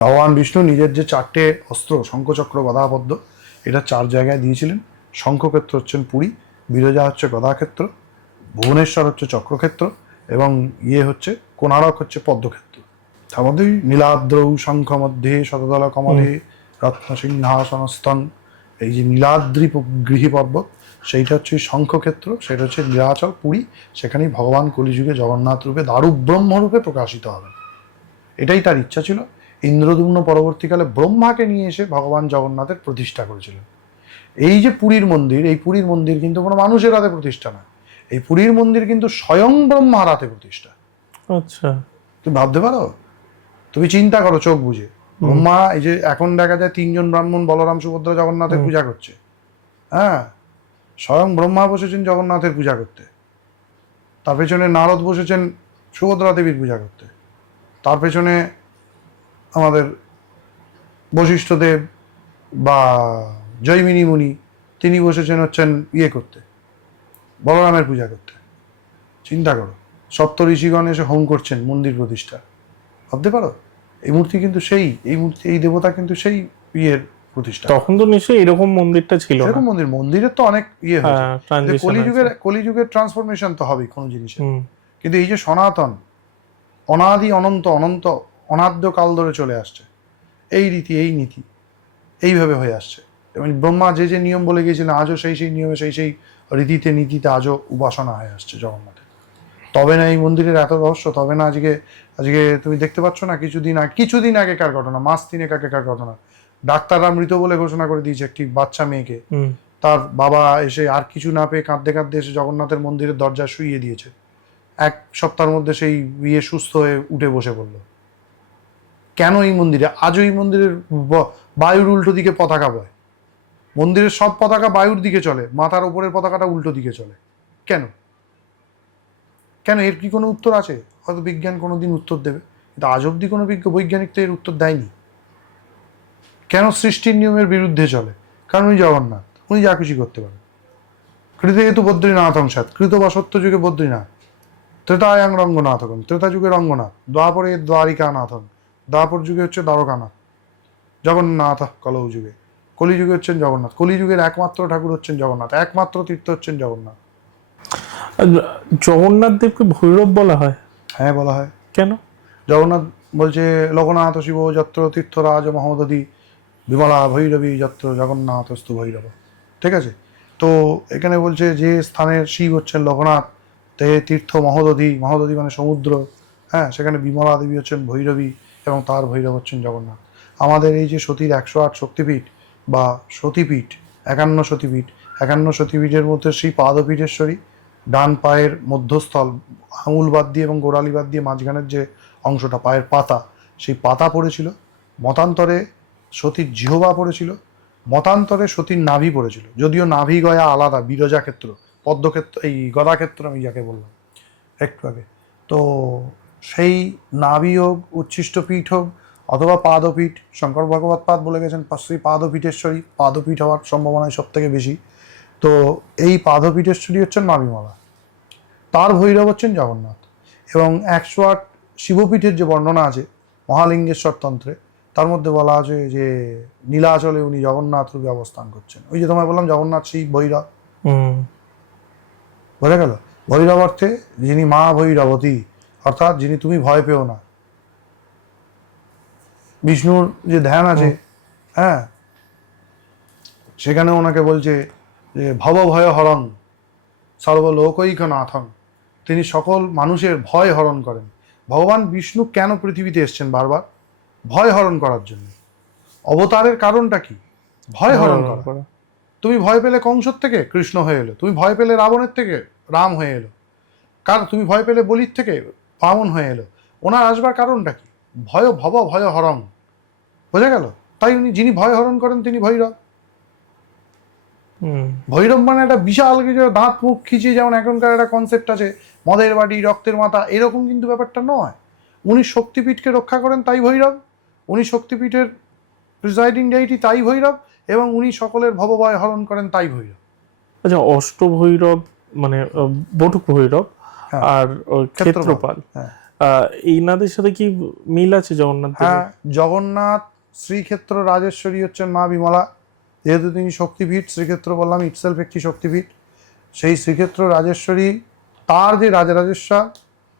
ভগবান বিষ্ণু নিজের যে চারটে অস্ত্র শঙ্খচক্র গদাপদ্ম, এটা 4 জায়গায় দিয়েছিলেন। শঙ্খক্ষেত্র হচ্ছেন পুরী, বিরজা হচ্ছে গদাক্ষেত্র, ভুবনেশ্বর হচ্ছে চক্রক্ষেত্র এবং হচ্ছে কোণারক হচ্ছে পদ্মক্ষেত্র। তার মধ্যে নীলাদ্রৌ শঙ্খ মধ্যে শতদল কমলে রত্ন সিংহাসনস্থং, এই যে নীলাদ্রি গৃহী পর্বত, সেইটা হচ্ছে শঙ্খক্ষেত্র, সেটা হচ্ছে নীলাচল পুরী। সেখানেই ভগবান কলিযুগে জগন্নাথ রূপে দারু ব্রহ্মরূপে প্রকাশিত হবেন। এটাই তার ইচ্ছা ছিল। ইন্দ্রদুম্ন পরবর্তীকালে ব্রহ্মাকে নিয়ে এসে ভগবান জগন্নাথের প্রতিষ্ঠা করেছিলেন। এই যে পুরীর মন্দির, এই পুরীর মন্দির কিন্তু কোনো মানুষের হাতে প্রতিষ্ঠা না, এই পুরীর মন্দির কিন্তু স্বয়ং ব্রহ্মার হাতে প্রতিষ্ঠা। আচ্ছা, তুমি ভাবতে পারো, তুমি চিন্তা করো চোখ বুঝে, ব্রহ্মা, এই যে এখন দেখা যায় 3 জন ব্রাহ্মণ বলরাম সুভদ্রা জগন্নাথের পূজা করছে, হ্যাঁ, স্বয়ং ব্রহ্মা বসেছেন জগন্নাথের পূজা করতে, তার পেছনে নারদ বসেছেন সুভদ্রা দেবীর পূজা করতে, তার পেছনে আমাদের বশিষ্ঠদেব বা জৈমিনী মুনি, তিনি বসেছেন হচ্ছেন করতে, বলরামের পূজা করতে। চিন্তা করো, সপ্ত ঋষিগণ এসে হোম করছেন মন্দির প্রতিষ্ঠা। ভাবতে পারো, এই মূর্তি কিন্তু সেই, এই মূর্তি, এই দেবতা কিন্তু সেই প্রতিষ্ঠা। তখন তো নিশ্চয়ই এরকম মন্দিরটা ছিল না। এরকম মন্দিরের তো অনেক হয়েছে, কলিযুগের ট্রান্সফরমেশন তো হবেই কোনো জিনিসের। কিন্তু এই যে সনাতন, অনাদি অনন্ত অনন্ত অনাদ্য কাল ধরে চলে আসছে এই রীতি, এই নীতি, এইভাবে হয়ে আসছে। এবং ব্রহ্মা যে যে নিয়ম বলে গিয়েছিলেন, আজও সেই সেই নিয়মে, সেই সেই রীতিতে নীতিতে আজও উপাসনা হয়ে আসছে জগন্নাথের। তবে না এই মন্দিরের এত রহস্য, তবে না আজকে তুমি দেখতে পাচ্ছ না, কিছুদিন আগেকার ঘটনা, মাস 3 আগেকার ঘটনা, ডাক্তাররা মৃত বলে ঘোষণা করে দিয়েছে একটি বাচ্চা মেয়েকে। তার বাবা এসে আর কিছু না পেয়ে কাঁদতে কাঁদতে এসে জগন্নাথের মন্দিরের দরজা শুইয়ে দিয়েছে। 1 সপ্তাহের মধ্যে সেই সুস্থ হয়ে উঠে বসে পড়লো। কেন এই মন্দিরে আজও, এই মন্দিরের বায়ুর উল্টো দিকে পতাকা বয়, মন্দিরের সব পতাকা বায়ুর দিকে চলে, মাথার উপরের পতাকাটা উল্টো দিকে চলে, কেন? কেন? এর কি কোনো উত্তর আছে? হয়তো বিজ্ঞান কোনোদিন উত্তর দেবে, কিন্তু আজ অব্দি কোনো বৈজ্ঞানিক তো এর উত্তর দেয়নি। কেন সৃষ্টির নিয়মের বিরুদ্ধে চলে? কারণ উনি জগন্নাথ, উনি যা খুশি করতে পারেন। কৃতহেতু বদ্রীনাথ অংশাৎ, কৃত বা সত্য যুগে বদ্রীনাথ, ত্রেতায়াং রঙ্গনাথ হন, ত্রেতা যুগে রঙ্গনাথ, দ্বাপরে দ্বারিকানাথ হন, দ্বাপর যুগে হচ্ছে দ্বারকানাথ, জগন্নাথ কলৌ যুগে, কলিযুগে হচ্ছেন জগন্নাথ। কলিযুগের একমাত্র ঠাকুর হচ্ছেন জগন্নাথ, একমাত্র তীর্থ হচ্ছেন জগন্নাথ। জগন্নাথ দেবকে ভৈরব বলা হয়? হ্যাঁ, বলা হয়। কেন? জগন্নাথ বলছে লোকনাথ শিব যত্র তীর্থরাজ মহোদধি বিমলা ভৈরবী যত্র জগন্নাথস্তু ভৈরব। ঠিক আছে, তো এখানে বলছে যে স্থানের শিব হচ্ছেন লোকনাথ, তে তীর্থ মহোদধি, মহোদধি মানে সমুদ্র, হ্যাঁ, সেখানে বিমলা দেবী হচ্ছেন ভৈরবী এবং তার ভৈরব হচ্ছেন জগন্নাথ। আমাদের এই যে সতীর 108 শক্তিপীঠ বা সতীপীঠ, 51 সতীপীঠ, 51 সতীপীঠের মধ্যে সেই পাদপীঠেশ্বরী, ডান পায়ের মধ্যস্থল, আঙুল বাদ দিয়ে এবং গোড়ালি বাদ দিয়ে মাঝখানের যে অংশটা, পায়ের পাতা, সেই পাতা পড়েছিল। মতান্তরে সতীর জিহ্বা পড়েছিল, মতান্তরে সতীর নাভি পড়েছিল। যদিও নাভি গয়া আলাদা, বিরজা ক্ষেত্র, পদ্মক্ষেত্র, এই গদাক্ষেত্র আমি যাকে বললাম একটু আগে। তো সেই নাভি হোক, উচ্ছিষ্ট পীঠ হোক, অথবা পাদপীঠ, শঙ্কর ভগবত পাদ বলে গেছেন সেই পাদপীঠেশ্বরী, পাদপীঠ হওয়ার সম্ভাবনায় সব থেকে বেশি। তো এই পাদপীঠেশ্বরী হচ্ছেন মা বিমলা, তার ভৈরব হচ্ছেন জগন্নাথ। এবং 108 শিবপীঠের যে বর্ণনা আছে মহালিঙ্গেশ্বর তন্ত্রে, তার মধ্যে বলা আছে যে নীলাচলে উনি জগন্নাথ রূপে অবস্থান করছেন। ওই যে তোমায় বললাম জগন্নাথ সেই ভৈরব, বোঝা গেল? ভৈরব অর্থে যিনি মা ভৈরবতী, অর্থাৎ যিনি তুমি ভয় পেও না। বিষ্ণুর যে ধ্যান আছে, হ্যাঁ, সেখানে ওনাকে বলছে যে ভব ভয় হরণ সর্বলোকৈকনাথন, তিনি সকল মানুষের ভয় হরণ করেন। ভগবান বিষ্ণু কেন পৃথিবীতে এসছেন? বারবার ভয় হরণ করার জন্য। অবতারের কারণটা কি? ভয় হরণ করা। তুমি ভয় পেলে কংসর থেকে কৃষ্ণ হয়ে এলো, তুমি ভয় পেলে রাবণের থেকে রাম হয়ে এলো, তুমি ভয় পেলে বলির থেকে বামন হয়ে এলো। ওনার আসবার কারণটা কি? ভব ভয় হরণ, বোঝা গেল? তাই উনি যিনি ভয় হরণ করেন তিনি ভৈরব। ভৈরব মানে একটা বিশাল কিছু দাঁত মুখ খিচিয়ে, যেমন এখনকার একটা কনসেপ্ট আছে মদের বাড়ি রক্তের মাথা, এরকম কিন্তু ব্যাপারটা নয়। উনি শক্তিপীঠকে রক্ষা করেন তাই ভৈরব, উনি শক্তিপীঠের প্রিজাইডিং ডেইটি তাই ভৈরব, এবং উনি সকলের ভবভয় হরণ করেন তাই ভৈরব। আচ্ছা, অষ্টভৈরব মানে বটুক ভৈরব আর ক্ষেত্রপাল, এইনাদের সাথে কি মিল আছে জগন্নাথ দেবের? হ্যাঁ, জগন্নাথ শ্রীক্ষেত্র রাজেশ্বরী হচ্ছেন মা বিমলা, যেহেতু তিনি শক্তিপীঠ, শ্রীক্ষেত্র বললাম ইটসেলফ একটি শক্তিপীঠ, সেই শ্রীক্ষেত্র রাজেশ্বরী তার যে রাজরাজেশ্বর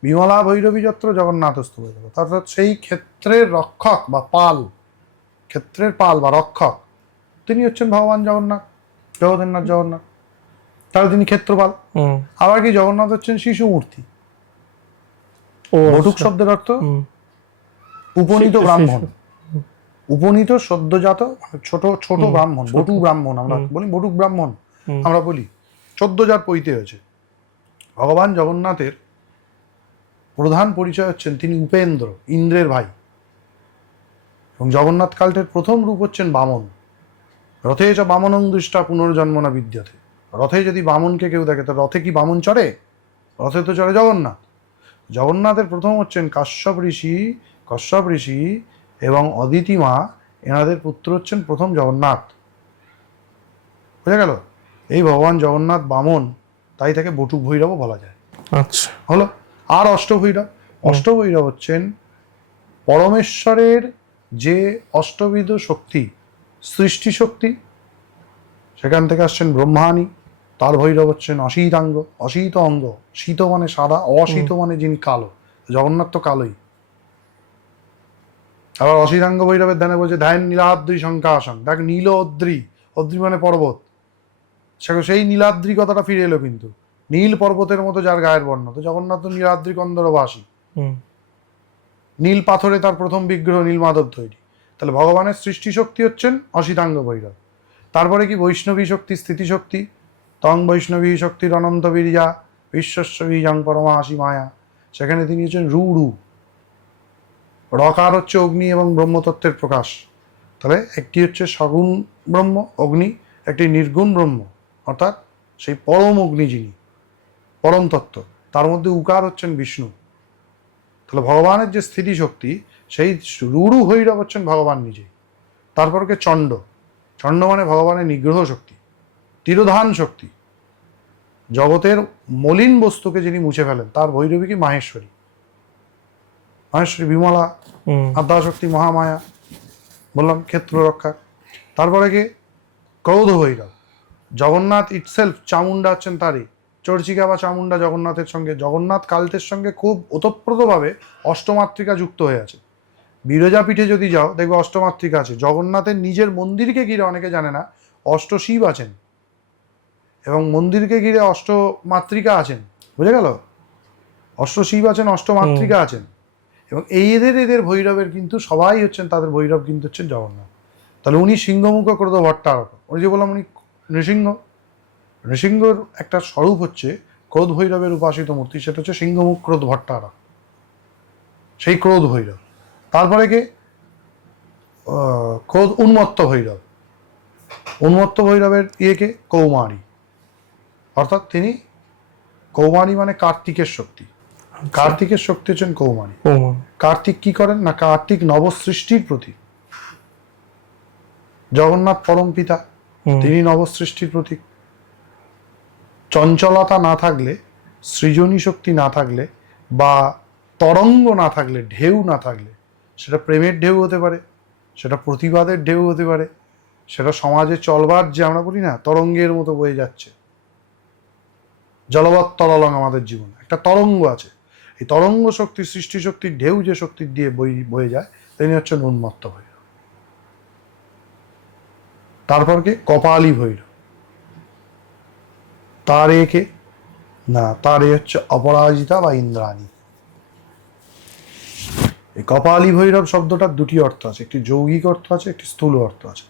বিমলা ভৈরবী যত্র জগন্নাথস্থ ভৈরব, অর্থাৎ সেই ক্ষেত্রের রক্ষক বা পাল, ক্ষেত্রের পাল বা রক্ষক তিনি হচ্ছেন ভগবান জগন্নাথ, জগন্নাথ জগন্নাথ, তাহলে তিনি ক্ষেত্রপাল। আবার কি জগন্নাথ হচ্ছেন শিশু মূর্তি। বটুক শব্দের অর্থ উপনীত ব্রাহ্মণ, উপনীত সদ্যজাত ছোট ছোট ব্রাহ্মণ, বটু ব্রাহ্মণ আমরা বলি, বটুক ব্রাহ্মণ আমরা বলি, সদ্যজাত পৈতে হয়েছে। ভগবান জগন্নাথের প্রধান পরিচয় হচ্ছেন তিনি উপেন্দ্র, ইন্দ্রের ভাই, এবং জগন্নাথ কাল্টের প্রথম রূপ হচ্ছেন বামন। রথে চ বামনং দৃষ্টা পুনর্জন্ম না বিদ্যতে। রথে যদি বামনকে কেউ দেখে, তো রথে কি বামন চড়ে? রথে তো চড়ে জগন্নাথ। জগন্নাথের প্রথম হচ্ছেন কশ্যপ ঋষি এবং অদিতি মা, এনাদের পুত্র হচ্ছেন প্রথম জগন্নাথ। বুঝা গেল? এই ভগবান জগন্নাথ বামন, তাই তাকে বটুক ভৈরবও বলা যায়। আচ্ছা, হলো। আর অষ্টভৈরব, অষ্টভৈরব হচ্ছেন পরমেশ্বরের যে অষ্টবিধ শক্তি, সৃষ্টি শক্তি, সেখান থেকে আসছেন ব্রহ্মাণী, তার ভৈরব হচ্ছেন অশীতাঙ্গ, অশীত অঙ্গ, শীত মানে সাদা, অশীত মানে যিনি কালো, জগন্নাথ তো কালোই। আবার অশীতাঙ্গ ভৈরবের ধ্যানে বলছে ধ্যান নীলাদ্রি শঙ্কাসন, দেখ নীল অদ্রি, অদ্রি মানে পর্বত, সেই নীলাদ্রি কথাটা ফিরে এলো, কিন্তু নীল পর্বতের মতো যার গায়ের বর্ণ, তো জগন্নাথ তো নীলাদ্রি কন্দরবাসী, নীল পাথরে তার প্রথম বিগ্রহ নীলমাধব তৈরি। তাহলে ভগবানের সৃষ্টি শক্তি হচ্ছেন অশীতাঙ্গ ভৈরব। তারপরে কি বৈষ্ণবী শক্তি, স্থিতিশক্তি, তং বৈষ্ণবী শক্তির অনন্ত বীর্যা বিশ্বস্ব বীজাং পরমাসি মায়া, সেখানে তিনি হচ্ছেন রূঢ়। রকার হচ্ছে অগ্নি এবং ব্রহ্মতত্ত্বের প্রকাশ। তাহলে একটি হচ্ছে সগুণ ব্রহ্ম অগ্নি, একটি নির্গুণ ব্রহ্ম, অর্থাৎ সেই পরম অগ্নি যিনি, পরম তত্ত্ব, তার মধ্যে উকার হচ্ছেন বিষ্ণু। তাহলে ভগবানের যে স্থিতি শক্তি, সেই রূঢ় ভৈরব হচ্ছেন ভগবান নিজেই। তারপরকে চণ্ড, চণ্ড মানে ভগবানের নিগ্রহ শক্তি, তিরোধান শক্তি, জগতের মলিন বস্তুকে যিনি মুছে ফেলেন, তার ভৈরবী কি মাহেশ্বরী, মাহেশ্বরী বিমলা, আদ্যাশক্তি মহামায়া, বললাম ক্ষেত্র রক্ষা। তারপরে কি ক্রোধ ভৈরব, জগন্নাথ ইটসেলফ চামুন্ডা হচ্ছেন তারই, চর্চিকা বা চামুন্ডা জগন্নাথের সঙ্গে, জগন্নাথ কাল্টের সঙ্গে খুব ওতপ্রোতভাবে অষ্টমাতৃকা যুক্ত হয়ে আছে। বিরজাপীঠে যদি যাও দেখবে অষ্টমাতৃকা আছে। জগন্নাথের নিজের মন্দিরকে ঘিরে, অনেকে জানে না, অষ্টশিব আছেন এবং মন্দিরকে ঘিরে অষ্টমাতৃকা আছেন। বুঝে গেল? অষ্টশিব আছেন, অষ্টমাতৃকা আছেন, এবং এদের ভৈরবের কিন্তু সবাই হচ্ছেন, তাদের ভৈরব কিন্তু হচ্ছেন জগন্নাথ। তাহলে উনি সিংহমুখ ক্রোধ ভট্টারক, ওই যে বললাম উনি নৃসিংহ, নৃসিংহর একটা স্বরূপ হচ্ছে ক্রোধ ভৈরবের উপাসিত মূর্তি, সেটা হচ্ছে সিংহমুখ ক্রোধ ভট্টারক, সেই ক্রোধ ভৈরব। তারপরে কে ক্রোধ উন্মত্ত ভৈরব, উন্মত্ত ভৈরবের কে কৌমারী, অর্থাৎ তিনি কৌমারী মানে কার্তিকের শক্তি, কার্তিকের শক্তি হচ্ছেন কৌমারী। কার্তিক কি করেন না, কার্তিক নবসৃষ্টির প্রতীক, জগন্নাথ পরম পিতা, তিনি নবসৃষ্টির প্রতীক। চঞ্চলতা না থাকলে, সৃজনী শক্তি না থাকলে, বা তরঙ্গ না থাকলে, ঢেউ না থাকলে, সেটা প্রেমের ঢেউ হতে পারে, সেটা প্রতিবাদের ঢেউ হতে পারে, সেটা সমাজে চলবার যে আমরা বলি না তরঙ্গের মতো বয়ে যাচ্ছে, জলবৎ তরলং, আমাদের জীবনে একটা তরঙ্গ আছে, এই তরঙ্গ শক্তি, সৃষ্টি শক্তির ঢেউ যে শক্তির দিয়ে বয়ে যায়, তিনি হচ্ছেন উন্মত্ত ভৈরব। তারপর কে কপালী ভৈরব, তার একে না, তার এ হচ্ছে অপরাজিতা বা ইন্দ্রাণী। এই কপালী ভৈরব শব্দটার দুটি অর্থ আছে, একটি যৌগিক অর্থ আছে, একটি স্থূল অর্থ আছে।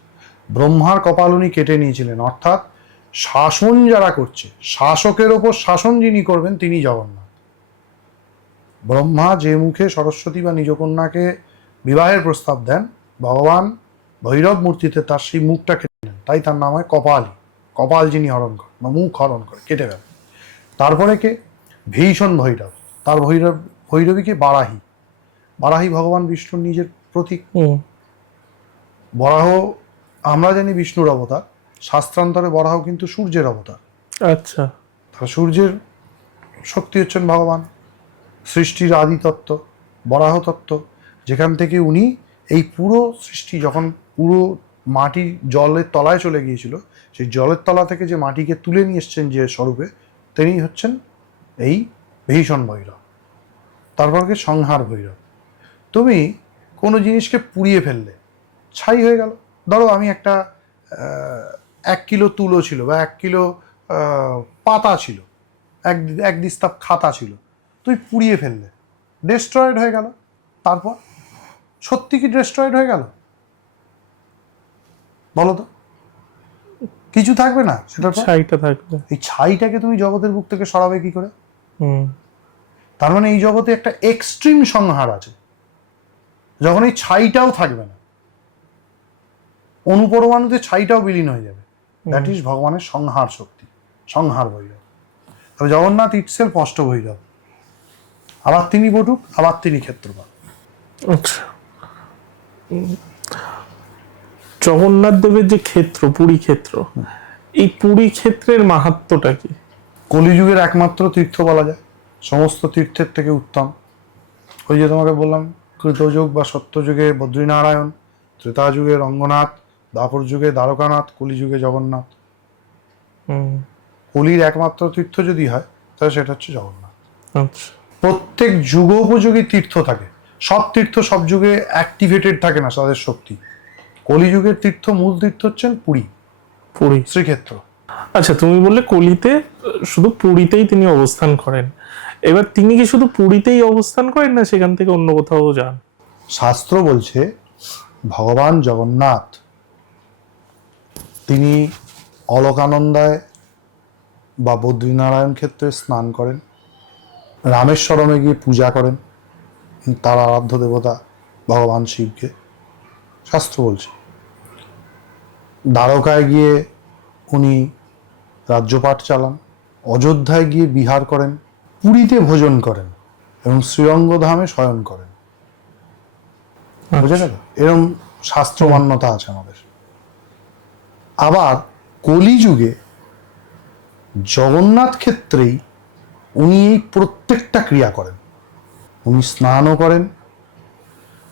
ব্রহ্মার কপাল উনি কেটে নিয়েছিলেন, অর্থাৎ শাসন যারা করছে, শাসকের ওপর শাসন যিনি করবেন, তিনি জগন্নাথ। ব্রহ্মা যে মুখে সরস্বতী বা নিজকন্যাকে বিবাহের প্রস্তাব দেন, ভগবান ভৈরব মূর্তিতে তার সেই মুখটা কেটে নেন, তাই তার নাম হয় কপালী। কপাল যিনি হরণ করেন বা মুখ হরণ করে, কেটে গেল। তারপরে কে ভীষণ ভৈরব, তার ভৈরবীকে বারাহী, বারাহী ভগবান বিষ্ণুর নিজের প্রতীক। বরাহ আমরা জানি বিষ্ণুর অবতার, শাস্ত্রান্তরে বরাহ কিন্তু সূর্যের অবতার। আচ্ছা, সূর্যের শক্তি হচ্ছেন ভগবান। সৃষ্টির আদি তত্ত্ব, বরাহ তত্ত্ব, যেখান থেকে উনি এই পুরো সৃষ্টি যখন পুরো মাটির জলের তলায় চলে গিয়েছিল, সেই জলের তলা থেকে যে মাটিকে তুলে নিয়ে এসছেন যে স্বরূপে, তিনি হচ্ছেন এই ভীষণ ভৈরব, তারপরকে সংহার ভৈরব। তুমি কোনো জিনিসকে পুড়িয়ে ফেললে, ছাই হয়ে গেল। ধরো আমি একটা 1 কিলো তুলো ছিল বা 1 কিলো পাতা ছিল, এক দিস্তা খাতা ছিল, তুই পুড়িয়ে ফেললে, ডেস্ট্রয়েড হয়ে গেল। তারপর সত্যি কি ডেস্ট্রয়েড হয়ে গেল? বলো তো, কিছু থাকবে না, সেটা ছাইটা থাকবে। এই ছাইটাকে তুমি জগতের বুক থেকে সরাবে কি করে? তার মানে এই জগতে একটা এক্সট্রিম সংহার আছে, যখন এই ছাইটাও থাকবে না, অনুপরমাণুতে ছাইটাও বিলীন হয়ে যাবে। দ্যাট ইজ ভগবানের সংহার শক্তি, সংহার ভৈরব। তবে জগন্নাথ ইটসেলফ অষ্ট ভৈরব, আবার তিনি বটুক, আবার তিনি ক্ষেত্রপাল। আচ্ছা, জগন্নাথ দেবের যে ক্ষেত্র, পুরী ক্ষেত্র, এই পুরী ক্ষেত্রের মাহাত্ম্যটা কি? কলিযুগের একমাত্র তীর্থ বলা যায়, সমস্ত তীর্থের থেকে উত্তম। ওই যে তোমাকে বললাম, কৃতযুগ বা সত্যযুগে বদ্রীনারায়ণ, ত্রেতা যুগে রঙ্গনাথ, দ্বাপর যুগে দ্বারকানাথ, কলিযুগে জগন্নাথ। কলির একমাত্র তীর্থ যদি হয় তাহলে সেটা হচ্ছে জগন্নাথ। আচ্ছা, প্রত্যেক যুগোপযোগী তীর্থ থাকে, সব তীর্থ সব যুগে অ্যাক্টিভেটেড থাকে না তাদের শক্তি। কলিযুগের তীর্থ, মূল তীর্থ হচ্ছেন পুরী, পুরী শ্রীক্ষেত্র। আচ্ছা, তুমি বললে কলিতে শুধু পুরীতেই তিনি অবস্থান করেন, এবার তিনি কি শুধু পুরীতেই অবস্থান করেন না সেখান থেকে অন্য কোথাও যান? শাস্ত্র বলছে ভগবান জগন্নাথ তিনি অলকানন্দায় বা বদ্রীনারায়ণ ক্ষেত্রে স্নান করেন, রামেশ্বরমে গিয়ে পূজা করেন তার আরাধ্য দেবতা ভগবান শিবকে, শাস্ত্র বলছে। দ্বারকায় গিয়ে উনি রাজ্যপাঠ চালান, অযোধ্যায় গিয়ে বিহার করেন, পুরীতে ভোজন করেন এবং শ্রীরঙ্গধামে শয়ন করেন। বুঝে গেল? এরকম শাস্ত্র মান্যতা আছে আমাদের। আবার কলিযুগে জগন্নাথ ক্ষেত্রেই উনি এই প্রত্যেকটা ক্রিয়া করেন। উনি স্নানও করেন,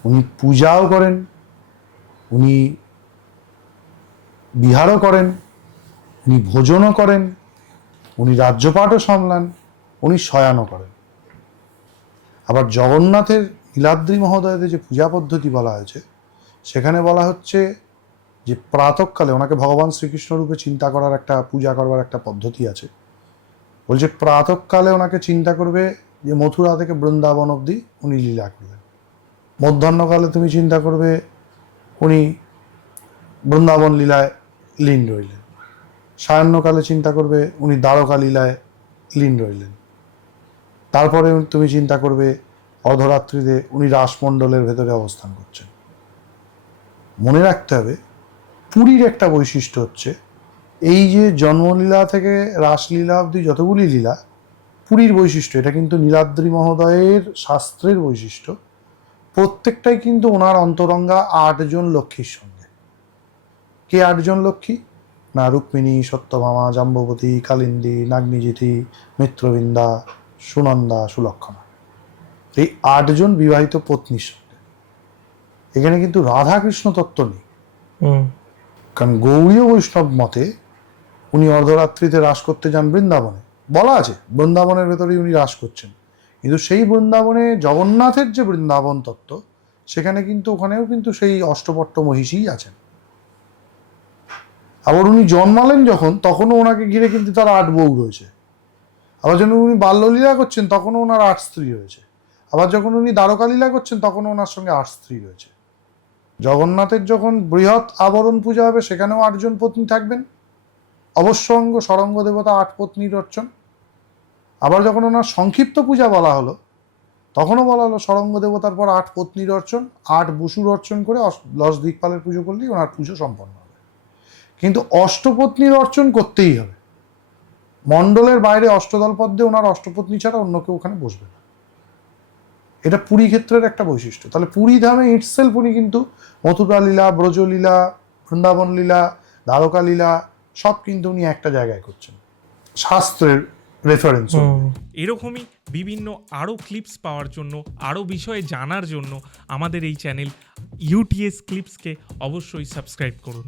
উনি পূজাও করেন, উনি বিহারও করেন, উনি ভোজনও করেন, উনি রাজ্যপাঠও সামলান, উনি শয়ানও করেন। আবার জগন্নাথের নীলাদ্রি মহোদয়দের যে পূজা পদ্ধতি বলা হয়েছে, সেখানে বলা হচ্ছে যে প্রাতঃকালে ওনাকে ভগবান শ্রীকৃষ্ণ রূপে চিন্তা করার একটা, পূজা করবার একটা পদ্ধতি আছে। বলছে প্রাতঃকালে ওনাকে চিন্তা করবে যে মথুরা থেকে বৃন্দাবন অবধি উনি লীলা করবেন। মধ্যাহ্নকালে তুমি চিন্তা করবে উনি বৃন্দাবন লীলায় লীন রইলেন। সায়াহ্নকালে চিন্তা করবে উনি দ্বারকা লীলায় লীন রইলেন। তারপরে তুমি চিন্তা করবে অর্ধরাত্রিতে উনি রাসমণ্ডলের ভেতরে অবস্থান করছেন। মনে রাখতে হবে, পুরীর একটা বৈশিষ্ট্য হচ্ছে এই যে জন্মলীলা থেকে রাসলীলা অবধি যতগুলি লীলা, পুরীর বৈশিষ্ট্য, এটা কিন্তু নীলাদ্রি মহোদয়ের শাস্ত্রের বৈশিষ্ট্য। প্রত্যেকটাই কিন্তু ওনার অন্তরঙ্গা 8 জন লক্ষ্মীর সঙ্গে। কে 8 জন লক্ষ্মী? না, রুক্মিণী, সত্যভামা, জাম্ববতী, কালিন্দী, নাগ্নিজিথি, মিত্রবৃন্দা, সুনন্দা, সুলক্ষণা। এই 8 জন বিবাহিত পত্নীর সঙ্গে। এখানে কিন্তু রাধাকৃষ্ণ তত্ত্ব নেই। কারণ গৌড়ীয় বৈষ্ণব মতে উনি অর্ধরাত্রিতে রাস করতে যান বৃন্দাবনে, বলা আছে বৃন্দাবনের ভেতরেই উনি রাস করছেন। কিন্তু সেই বৃন্দাবনে জগন্নাথের যে বৃন্দাবন তত্ত্ব, সেখানে কিন্তু ওখানেও কিন্তু সেই অষ্টপট্ট মহিষীই আছেন। আবার উনি জন্মালেন যখন, তখনও ওনাকে ঘিরে কিন্তু তার 8 বউ রয়েছে। আবার যখন উনি বাল্যলীলা করছেন তখনও ওনার 8 স্ত্রী রয়েছে। আবার যখন উনি দ্বারকা লীলা করছেন তখনও ওনার সঙ্গে 8 স্ত্রী রয়েছে। জগন্নাথের যখন বৃহৎ আবরণ পূজা হবে সেখানেও 8 জন পত্নী থাকবেন। অবশ্যঙ্গ সরঙ্গ দেবতা 8 পত্নীর অর্চন। আবার যখন ওনার সংক্ষিপ্ত পূজা বলা হলো, তখনও বলা হলো সরঙ্গ দেবতার পর 8 পত্নীর অর্চন, 8 বসুর অর্চন করে 10 দিকপালের পুজো করলেই ওনার পুজো সম্পন্ন হবে। কিন্তু অষ্টপত্নীর অর্চন করতেই হবে। মণ্ডলের বাইরে অষ্টদল পদ্মে ওনার অষ্টপত্নী ছাড়া অন্য কেউ ওখানে বসবে না। এটা পুরী ক্ষেত্রের একটা বৈশিষ্ট্য। তাহলে পুরী ধামে ইটসেলফ উনি কিন্তু মথুরা লীলা, ব্রজলীলা, বৃন্দাবন লীলা, দ্বারকা লীলা সব কিন্তু উনি একটা জায়গায় করছেন। শাস্ত্রের রেফারেন্স। এরকমই বিভিন্ন আরও ক্লিপস পাওয়ার জন্য, আরও বিষয়ে জানার জন্য আমাদের এই চ্যানেল ইউটিএস ক্লিপসকে অবশ্যই সাবস্ক্রাইব করুন।